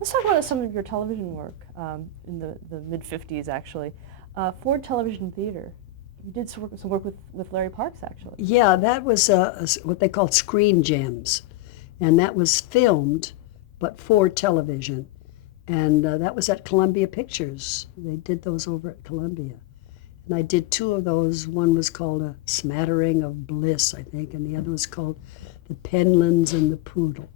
Let's talk about some of your television work in the mid-50s, actually. Ford Television Theater. You did some work with Larry Parks, actually. Yeah, that was what they called screen gems, and that was filmed, but for television. And that was at Columbia Pictures. They did those over at Columbia. And I did two of those. One was called A Smattering of Bliss, I think, and the other was called The Penlands and the Poodle.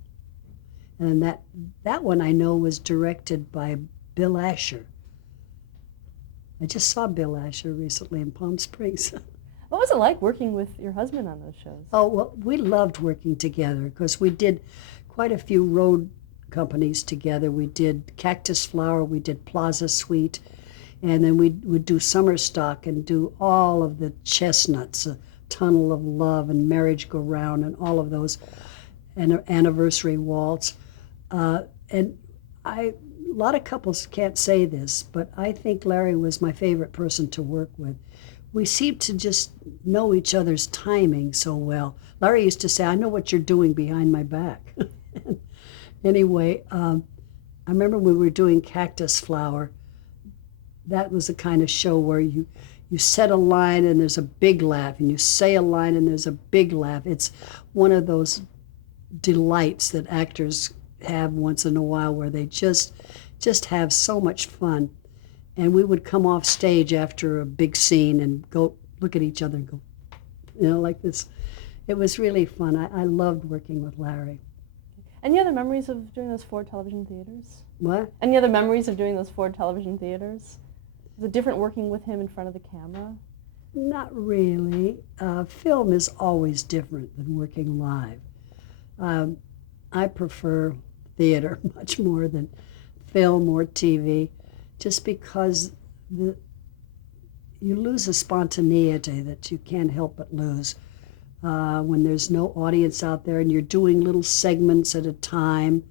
And that one I know was directed by Bill Asher. I just saw Bill Asher recently in Palm Springs. What was it like working with your husband on those shows? Oh, well, we loved working together because we did quite a few road companies together. We did Cactus Flower, we did Plaza Suite, and then we would do Summer Stock and do all of the Chestnuts, Tunnel of Love and Marriage Go Round and all of those, and Anniversary Waltz. And a lot of couples can't say this, but I think Larry was my favorite person to work with. We seemed to just know each other's timing so well. Larry used to say, I know what you're doing behind my back. Anyway, I remember when we were doing Cactus Flower, that was the kind of show where you set a line and there's a big laugh, and you say a line and there's a big laugh. It's one of those delights that actors have once in a while where they just have so much fun. And we would come off stage after a big scene and go look at each other and go, like this. It was really fun. I loved working with Larry. Any other memories of doing those Ford Television Theaters? What? Any other memories of doing those Ford Television Theaters? Was it different working with him in front of the camera? Not really. Film is always different than working live. I prefer theater much more than film or TV, just because you lose a spontaneity that you can't help but lose when there's no audience out there and you're doing little segments at a time.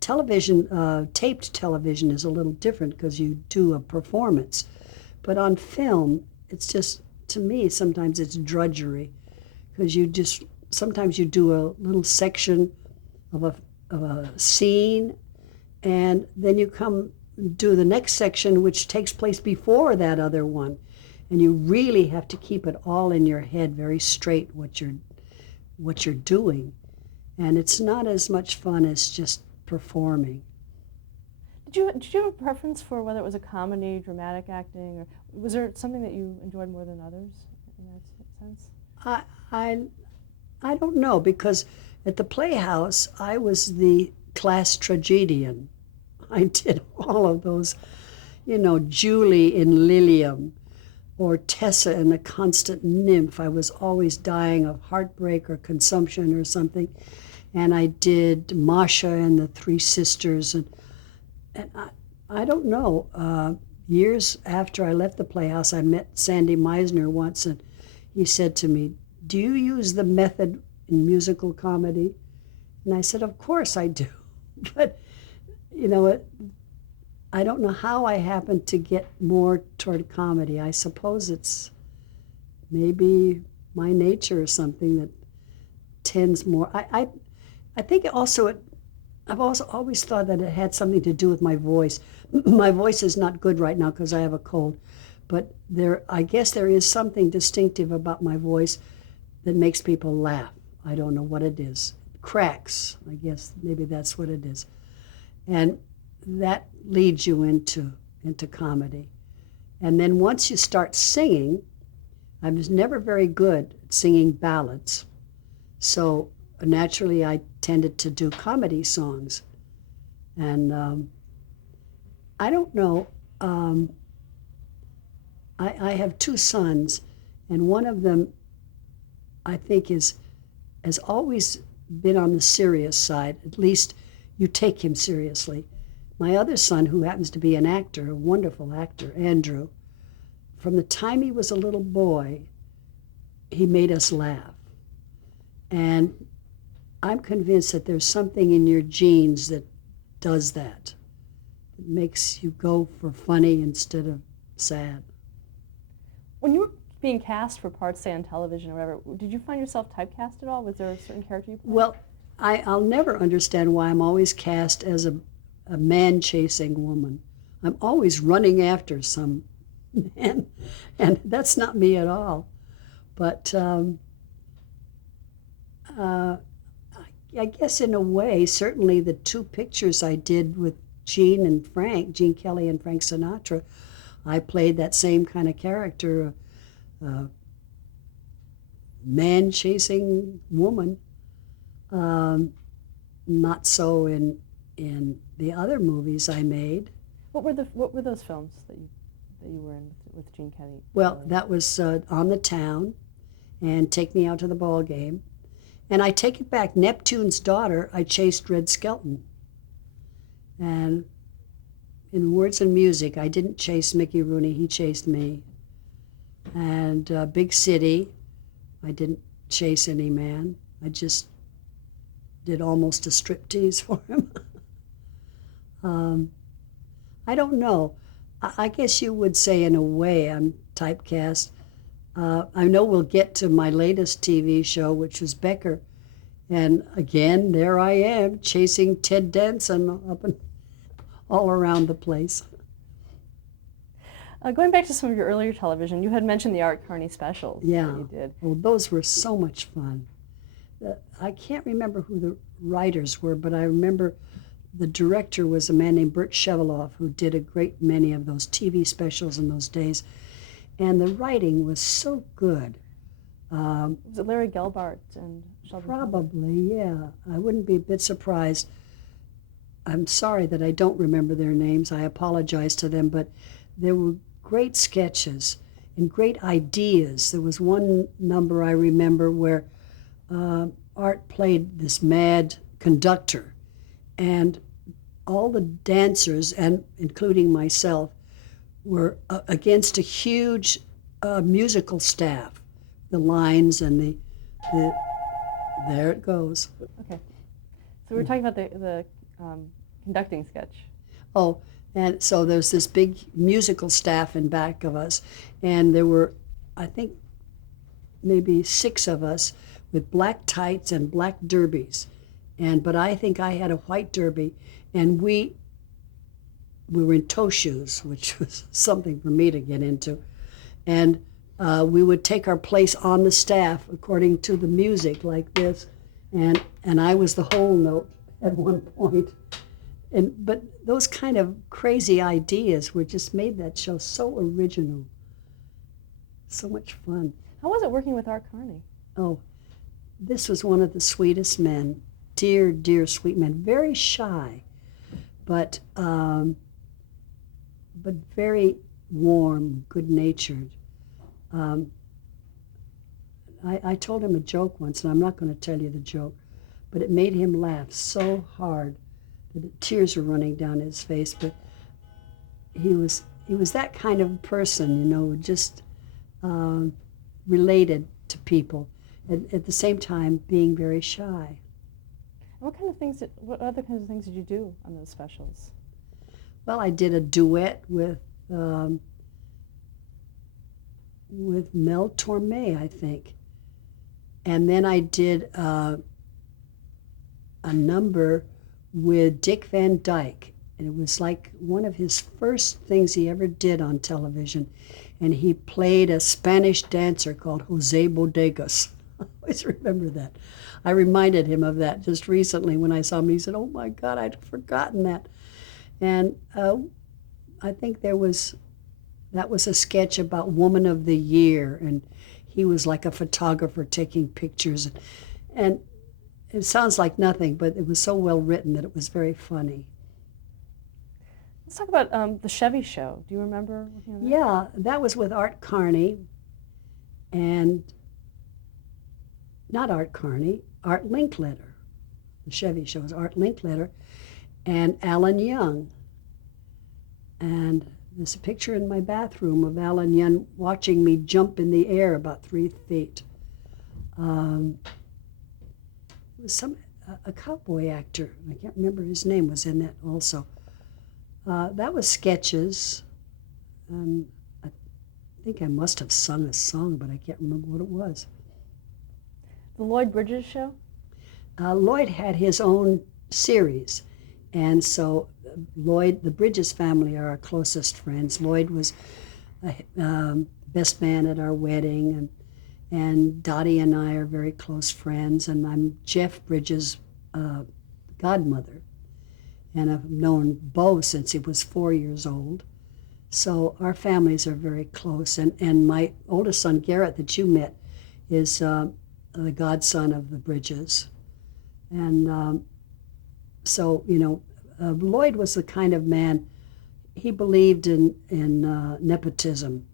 Television, taped television is a little different because you do a performance. But on film, it's just, to me, sometimes it's drudgery because sometimes you do a little section of a scene, and then you come do the next section, which takes place before that other one. And you really have to keep it all in your head very straight what you're doing. And it's not as much fun as just performing. Did you have a preference for whether it was a comedy, dramatic acting, or was there something that you enjoyed more than others in that sense? I don't know, because at the Playhouse I was the class tragedian. I did all of those, Julie in Lilium, or Tessa in The Constant Nymph. I was always dying of heartbreak or consumption or something. And I did Masha and the Three Sisters. And I don't know. Years after I left the Playhouse, I met Sandy Meisner once, and he said to me, "Do you use the method in musical comedy?" And I said, "Of course I do." But, I don't know how I happened to get more toward comedy. I suppose it's maybe my nature or something that tends more. I think also I've also always thought that it had something to do with my voice. My voice is not good right now because I have a cold, but I guess there is something distinctive about my voice that makes people laugh. I don't know what it is. Cracks, I guess maybe that's what it is. And that leads you into comedy. And then once you start singing, I was never very good at singing ballads. So naturally I tended to do comedy songs. And I don't know, I have two sons, and one of them I think has always been on the serious side. At least you take him seriously. My other son, who happens to be an actor, a wonderful actor, Andrew, from the time he was a little boy, he made us laugh. And I'm convinced that there's something in your genes that does that. It makes you go for funny instead of sad. When you were being cast for parts, say, on television or whatever, did you find yourself typecast at all? Was there a certain character you played? Well, I'll never understand why I'm always cast as a a man-chasing woman. I'm always running after some man, and that's not me at all. But uh, I guess in a way, certainly the two pictures I did with Gene Kelly and Frank Sinatra, I played that same kind of character, a man chasing woman. Um, Not so in the other movies I made. What were those films that you were in with Gene Kelly? Well, that was On the Town and Take Me Out to the Ball Game. And I take it back, Neptune's Daughter, I chased Red Skelton. And in Words and Music, I didn't chase Mickey Rooney, he chased me. And Big City, I didn't chase any man. I just did almost a striptease for him. I don't know. I guess you would say in a way I'm typecast. I know we'll get to my latest TV show, which was Becker. And again, there I am, chasing Ted Danson up and all around the place. Going back to some of your earlier television, you had mentioned the Art Carney specials Yeah. that you did. Oh, those were so much fun. I can't remember who the writers were, but I remember the director was a man named Bert Sheveloff, who did a great many of those TV specials in those days. And the writing was so good. Was it Larry Gelbart and Sheldon? Probably, yeah. I wouldn't be a bit surprised. I'm sorry that I don't remember their names. I apologize to them, but there were great sketches and great ideas. There was one number I remember where Art played this mad conductor, and all the dancers, and including myself, were against a huge musical staff. The lines and the there it goes. Okay. So we're talking about the conducting sketch. Oh, and so there's this big musical staff in back of us, and there were, I think, maybe 6 of us with black tights and black derbies, but I think I had a white derby, and we were in toe shoes, which was something for me to get into, and we would take our place on the staff according to the music like this, and I was the whole note at one point. But those kind of crazy ideas were just made that show so original. So much fun. How was it working with Art Carney? Oh, this was one of the sweetest men. Dear, dear, sweet man. Very shy, but very warm, good-natured. I told him a joke once, and I'm not going to tell you the joke, but it made him laugh so hard that the tears were running down his face. But he was that kind of person, just related to people, and at the same time being very shy. What other kinds of things did you do on those specials? Well, I did a duet with Mel Torme, I think. And then I did a number with Dick Van Dyke. And it was like one of his first things he ever did on television. And he played a Spanish dancer called Jose Bodegas. I always remember that. I reminded him of that just recently when I saw him. He said, "Oh my God, I'd forgotten that." And I think that was a sketch about Woman of the Year, and he was like a photographer taking pictures. And it sounds like nothing, but it was so well written that it was very funny. Let's talk about the Chevy Show. Do you remember working on that? Yeah, that was with Art Carney, and not Art Carney, Art Linkletter. The Chevy Show was Art Linkletter and Alan Young. And there's a picture in my bathroom of Alan Young watching me jump in the air about 3 feet. It was a cowboy actor, I can't remember his name, was in that also. That was sketches. I think I must have sung a song, but I can't remember what it was. The Lloyd Bridges Show? Lloyd had his own series, and so Lloyd, the Bridges family are our closest friends. Lloyd was best man at our wedding, and Dottie and I are very close friends, and I'm Jeff Bridges' godmother, and I've known Bo since he was 4 years old. So our families are very close, and my oldest son, Garrett, that you met, is the godson of the Bridges. And so, Lloyd was the kind of man, he believed in nepotism,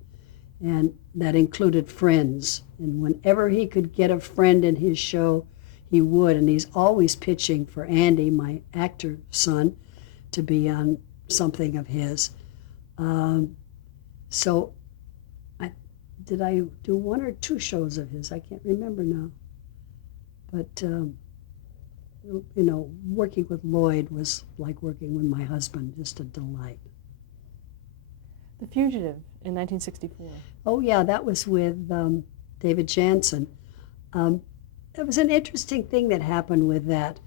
and that included friends. And whenever he could get a friend in his show, he would. And he's always pitching for Andy, my actor son, to be on something of his. So did I do 1 or 2 shows of his? I can't remember now. But, working with Lloyd was like working with my husband, just a delight. The Fugitive in 1964. Oh, yeah, that was with David Jansen. It was an interesting thing that happened with that.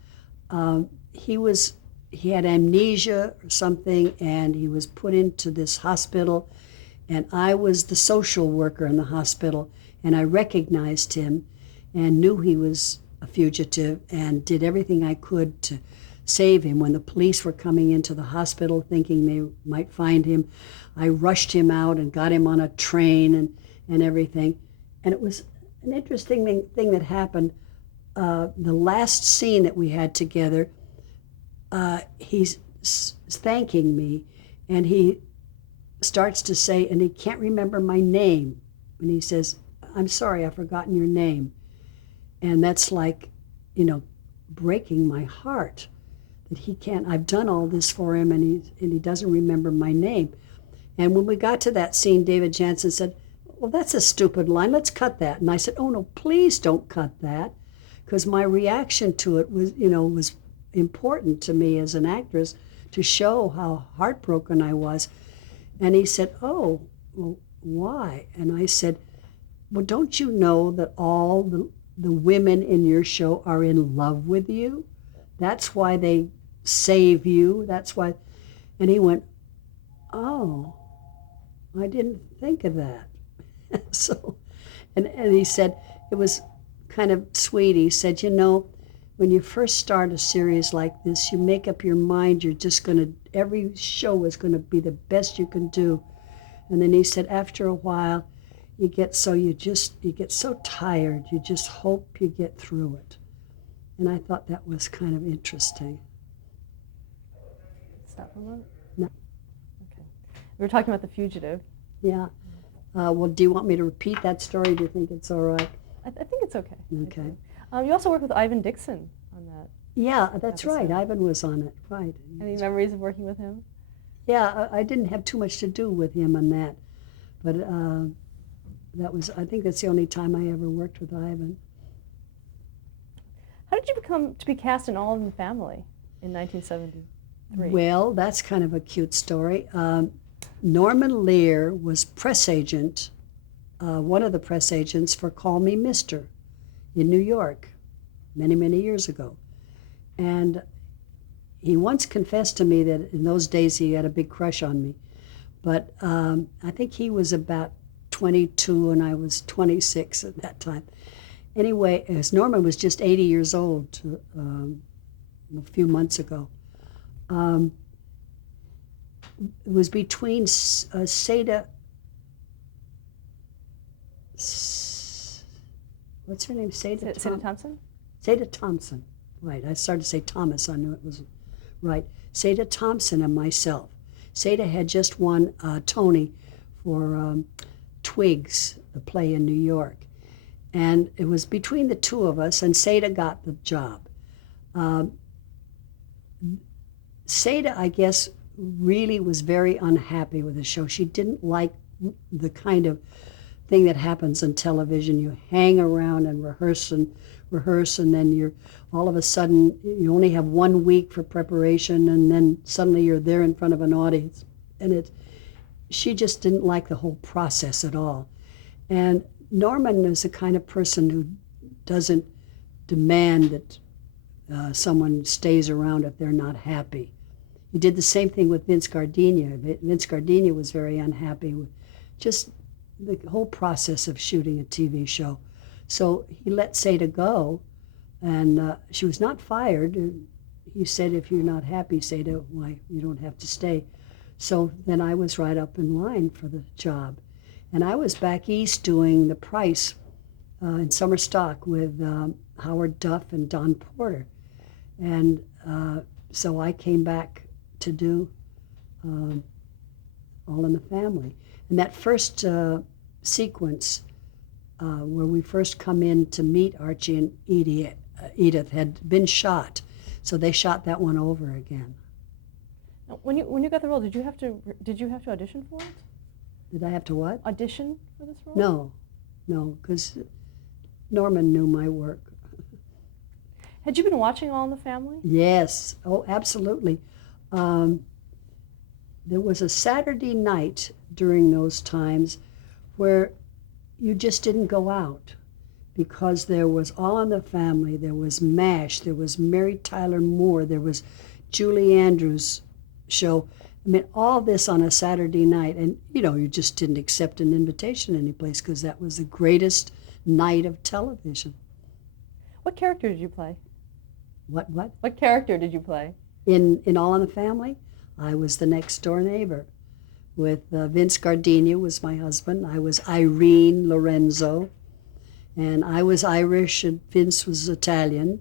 He had amnesia or something, and he was put into this hospital, and I was the social worker in the hospital, and I recognized him and knew he was a fugitive and did everything I could to save him. When the police were coming into the hospital thinking they might find him, I rushed him out and got him on a train and everything. And it was an interesting thing that happened. The last scene that we had together, he's thanking me, and he starts to say, and he can't remember my name. And he says, "I'm sorry, I've forgotten your name." And that's like, breaking my heart that he can't. I've done all this for him, and he doesn't remember my name. And when we got to that scene, David Jansen said, "Well, that's a stupid line. Let's cut that." And I said, "Oh no, please don't cut that," because my reaction to it was important to me as an actress to show how heartbroken I was. And he said, "Oh, well, why?" And I said, "Well, don't you know that all the women in your show are in love with you? That's why they save you. That's why." And he went, "Oh, I didn't think of that." So, and he said, it was kind of sweet. He said, when you first start a series like this, you make up your mind you're just every show is going to be the best you can do. And then he said, after a while, you get so tired, you just hope you get through it. And I thought that was kind of interesting. Stop for a moment? No. Okay. We were talking about The Fugitive. Yeah. Well, do you want me to repeat that story? Do you think it's all right? I think it's okay. Okay. You also worked with Ivan Dixon on that. Yeah, that's episode. right. Ivan was on it, right. Any memories of working with him? Yeah, I didn't have too much to do with him on that. But I think that's the only time I ever worked with Ivan. How did you come to be cast in All in the Family in 1973? Well, that's kind of a cute story. Norman Lear was press agent, one of the press agents for Call Me Mister in New York many, many years ago. And he once confessed to me that in those days he had a big crush on me. But I think he was about 22 and I was 26 at that time. Anyway, as Norman was just 80 years old a few months ago. It was between Seda, what's her name? Seda Thompson? Seda Thompson, right. I started to say Thomas, I knew it was right. Seda Thompson and myself. Seda had just won Tony for Twigs, the play in New York. And it was between the two of us, and Seda got the job. Seda, I guess, really was very unhappy with the show. She didn't like the kind of thing that happens on television. You hang around and rehearse, and then you're all of a sudden, you only have 1 week for preparation, and then suddenly you're there in front of an audience. And she just didn't like the whole process at all. And Norman is the kind of person who doesn't demand that someone stays around if they're not happy. He did the same thing with Vince Gardenia. Vince Gardenia was very unhappy with just the whole process of shooting a TV show. So he let Seda go, and she was not fired. He said, if you're not happy, Seda, why, you don't have to stay. So then I was right up in line for the job. And I was back east doing The Price in summer stock with Howard Duff and Don Porter. And so I came back to do All in the Family. And that first sequence where we first come in to meet Archie and Edith had been shot. So they shot that one over again. Now, when you got the role, did you have to audition for it? Did I have to what? Audition for this role? No, because Norman knew my work. Had you been watching All in the Family? Yes, oh, absolutely. There was a Saturday night during those times where you just didn't go out because there was All in the Family, there was MASH, there was Mary Tyler Moore, there was Julie Andrews' show. I mean, all this on a Saturday night, and you just didn't accept an invitation anyplace because that was the greatest night of television. What character did you play? What? What character did you play? In All in the Family, I was the next door neighbor. With Vince Gardenia was my husband. I was Irene Lorenzo, and I was Irish, and Vince was Italian,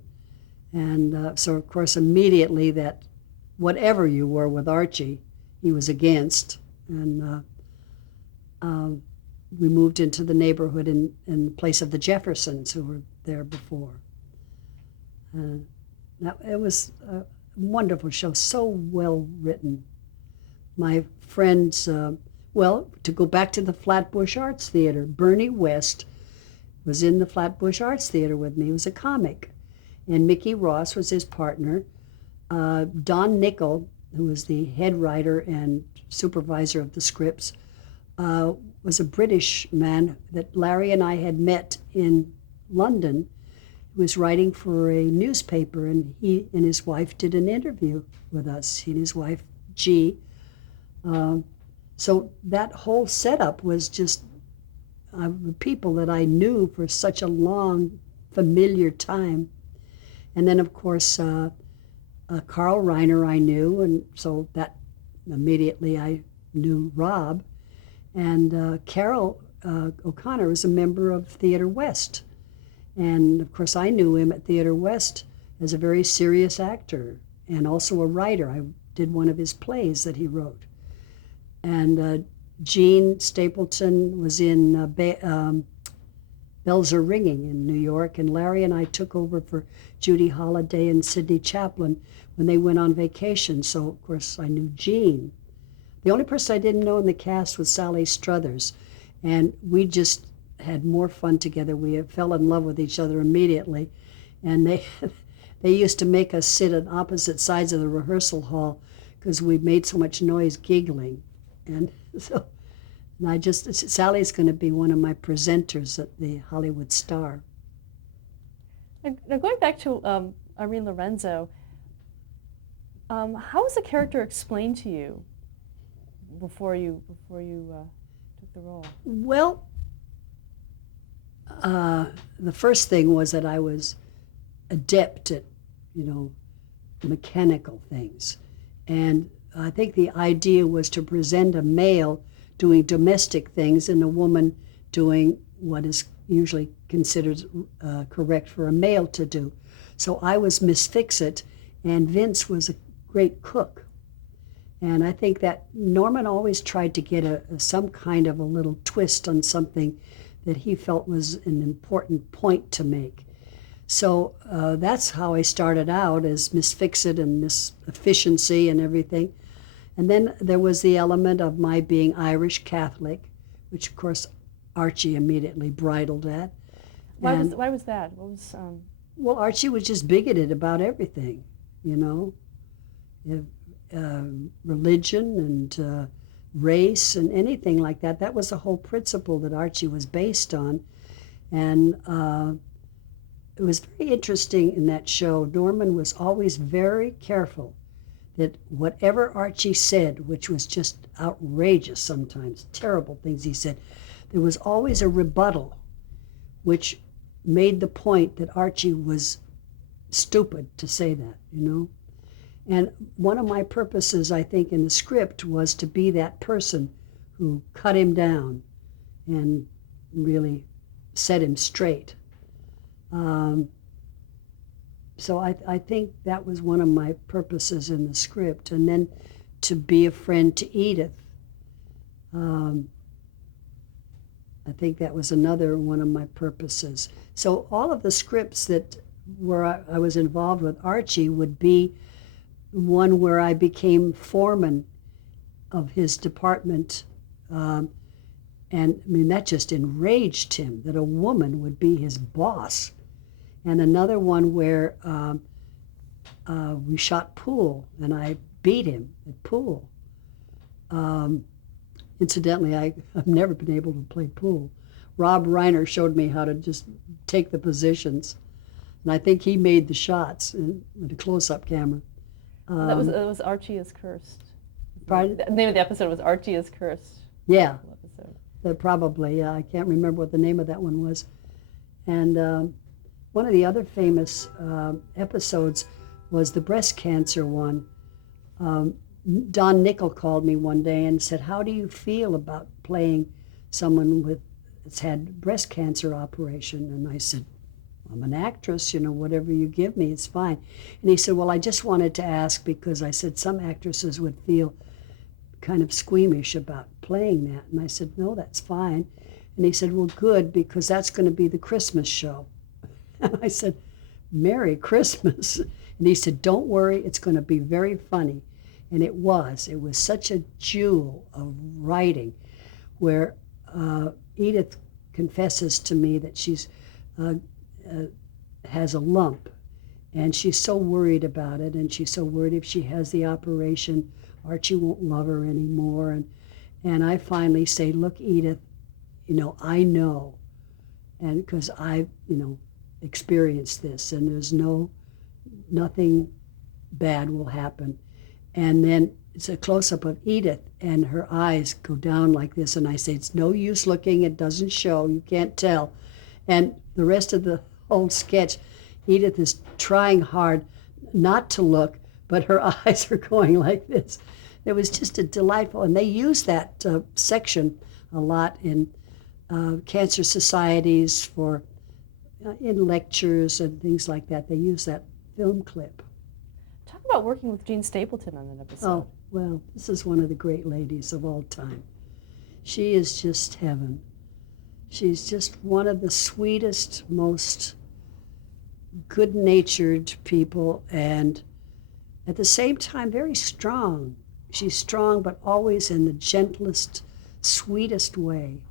and so of course immediately that whatever you were with Archie, he was against, and we moved into the neighborhood in place of the Jeffersons who were there before. It was a wonderful show, so well written. My friends, to go back to the Flatbush Arts Theater, Bernie West was in the Flatbush Arts Theater with me. He was a comic, and Mickey Ross was his partner. Don Nickel, who was the head writer and supervisor of the scripts, was a British man that Larry and I had met in London. He was writing for a newspaper, and he and his wife did an interview with us, he and his wife, G. So that whole setup was just the people that I knew for such a long, familiar time. And then, of course, Carl Reiner I knew, and so that immediately I knew Rob. And Carol O'Connor was a member of Theater West. And of course I knew him at Theater West as a very serious actor and also a writer. I did one of his plays that he wrote. And Gene Stapleton was in Bells Are Ringing in New York, and Larry and I took over for Judy Holliday and Sidney Chaplin when they went on vacation, so of course I knew Gene. The only person I didn't know in the cast was Sally Struthers, and we just had more fun together. We fell in love with each other immediately, and they used to make us sit on opposite sides of the rehearsal hall because we made so much noise giggling. And so Sally's going to be one of my presenters at the Hollywood Star. Now going back to Irene Lorenzo, how was the character explained to you before you took the role? Well, the first thing was that I was adept at, mechanical things. And I think the idea was to present a male doing domestic things and a woman doing what is usually considered correct for a male to do. So I was Miss Fix-It, and Vince was a great cook. And I think that Norman always tried to get some kind of a little twist on something that he felt was an important point to make. So that's how I started out, as Miss Fix-It and Miss Efficiency and everything. And then there was the element of my being Irish Catholic, which of course Archie immediately bridled at. Why was that? What was? Well, Archie was just bigoted about everything, religion and race and anything like that. That was the whole principle that Archie was based on. And it was very interesting in that show. Norman was always very careful that whatever Archie said, which was just outrageous sometimes, terrible things he said, there was always a rebuttal which made the point that Archie was stupid to say that, you know? And one of my purposes, I think, in the script was to be that person who cut him down and really set him straight. So I think that was one of my purposes in the script. And then to be a friend to Edith. I think that was another one of my purposes. So all of the scripts that where I was involved with Archie would be one where I became foreman of his department. And I mean, that just enraged him that a woman would be his boss. And another one where we shot pool and I beat him at pool. Incidentally, I've never been able to play pool. Rob Reiner showed me how to just take the positions. And I think he made the shots with a close-up camera. That was Archie is Cursed. Pardon? The name of the episode was Archie is Cursed. Yeah, Episode. probably. Yeah, I can't remember what the name of that one was. And one of the other famous episodes was the breast cancer one. Don Nickel called me one day and said, "How do you feel about playing someone that's had breast cancer operation?" And I said, "I'm an actress, you know, whatever you give me, it's fine." And he said, "Well, I just wanted to ask because I said some actresses would feel kind of squeamish about playing that." And I said, "No, that's fine." And he said, "Well, good, because that's going to be the Christmas show." And I said, "Merry Christmas." And he said, "Don't worry, it's going to be very funny." And it was. It was such a jewel of writing where Edith confesses to me that she's has a lump, and she's so worried about it, and she's so worried if she has the operation, Archie won't love her anymore. And I finally say, "Look, Edith, you know, I know, and because I, you know, experienced this, and there's nothing bad will happen." And then it's a close-up of Edith, and her eyes go down like this, and I say, "It's no use looking, it doesn't show, you can't tell." And the rest of the whole sketch, Edith is trying hard not to look, but her eyes are going like this. It was just a delightful, and they use that section a lot in cancer societies for in lectures and things like that. They use that film clip. Talk about working with Jean Stapleton on that episode. Oh, well, this is one of the great ladies of all time. She is just heaven. She's just one of the sweetest, most good-natured people, and at the same time very strong. She's strong, but always in the gentlest, sweetest way.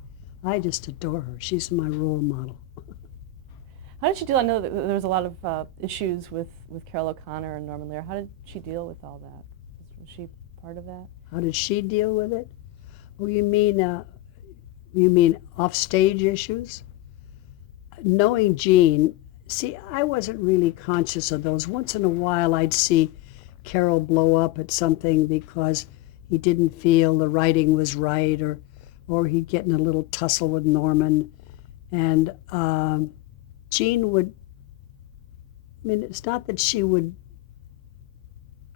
I just adore her. She's my role model. How did she deal? I know that there was a lot of issues with Carol O'Connor and Norman Lear. How did she deal with all that? Was she part of that? How did she deal with it? Oh, you mean off-stage issues? Knowing Jean, see, I wasn't really conscious of those. Once in a while, I'd see Carol blow up at something because he didn't feel the writing was right, or he'd get in a little tussle with Norman. And Jean would, I mean, it's not that she would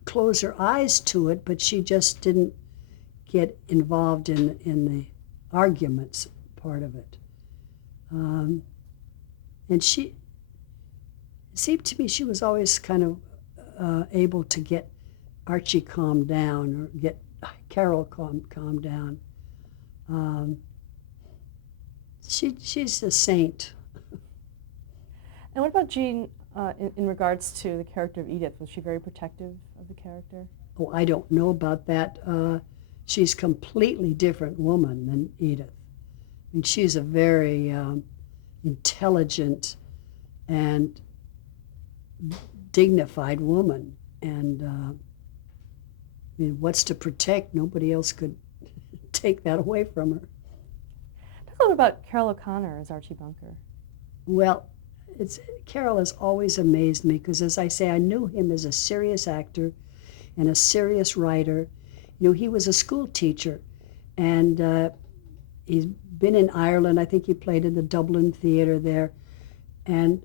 close her eyes to it, but she just didn't get involved in the arguments part of it. And she, it seemed to me she was always kind of able to get Archie calmed down or get Carol calmed down. She's a saint. And what about Jean in regards to the character of Edith? Was she very protective of the character? Oh, I don't know about that. She's a completely different woman than Edith. I mean, she's a very intelligent and dignified woman. And I mean, what's to protect? Nobody else could take that away from her. Talk a little about Carol O'Connor as Archie Bunker. Well, Carol has always amazed me because, as I say, I knew him as a serious actor. and a serious writer. You know, he was a school teacher, and he's been in Ireland. I think he played in the Dublin Theatre there. And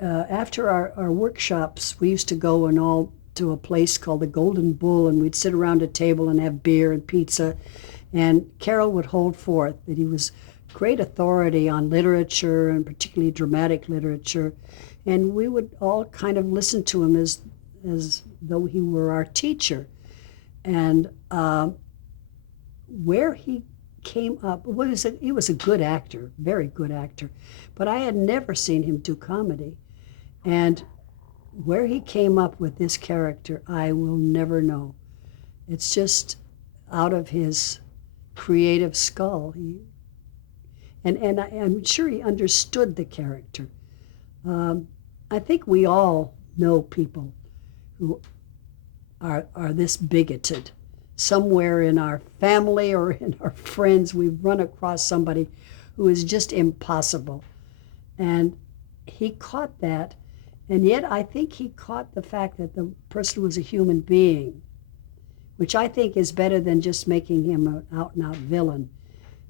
after our workshops, we used to go and all to a place called the Golden Bull, and we'd sit around a table and have beer and pizza. And Carroll would hold forth that he was great authority on literature, and particularly dramatic literature. And we would all kind of listen to him as though he were our teacher. And where he came up, he was a good actor, very good actor, but I had never seen him do comedy. And where he came up with this character, I will never know. It's just out of his creative skull. I'm sure he understood the character. I think we all know people who are this bigoted. Somewhere in our family or in our friends, we've run across somebody who is just impossible. And he caught that, and yet I think he caught the fact that the person was a human being, which I think is better than just making him an out-and-out villain,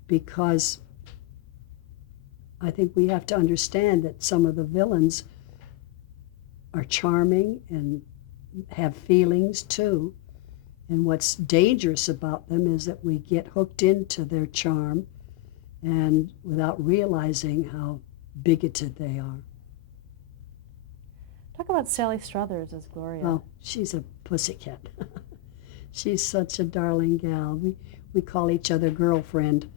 because I think we have to understand that some of the villains are charming and have feelings too. And what's dangerous about them is that we get hooked into their charm and without realizing how bigoted they are. Talk about Sally Struthers as Gloria. Oh, she's a pussycat. She's such a darling gal. We call each other girlfriend,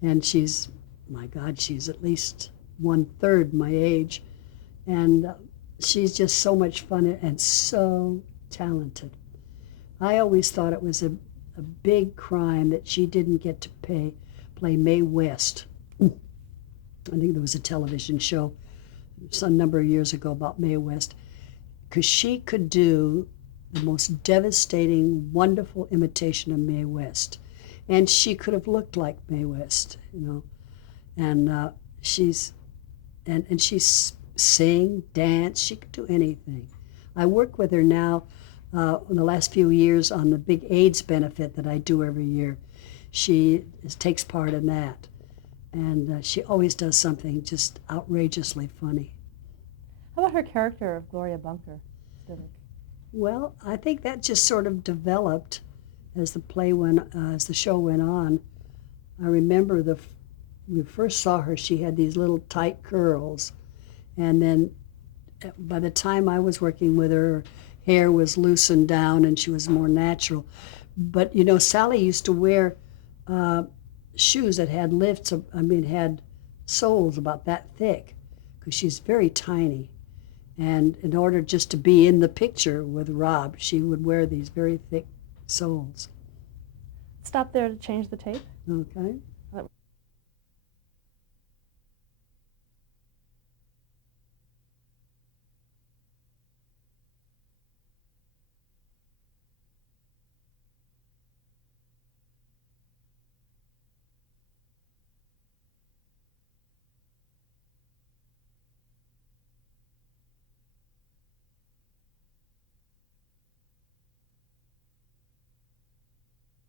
and she's, my God, she's at least 1/3 my age. And she's just so much fun and so talented. I always thought it was a big crime that she didn't get to play Mae West. I think there was a television show some number of years ago about Mae West, because she could do the most devastating, wonderful imitation of Mae West. And she could have looked like Mae West, you know. And she's sing, dance, she could do anything. I work with her now in the last few years on the big AIDS benefit that I do every year. She takes part in that. And she always does something just outrageously funny. How about her character of Gloria Bunker? Well, I think that just sort of developed as the show went on. I remember when we first saw her, she had these little tight curls, and then by the time I was working with her hair was loosened down and she was more natural. But you know, Sally used to wear shoes that had had soles about that thick, because she's very tiny. And in order just to be in the picture with Rob, she would wear these very thick soles. Stop there to change the tape. Okay.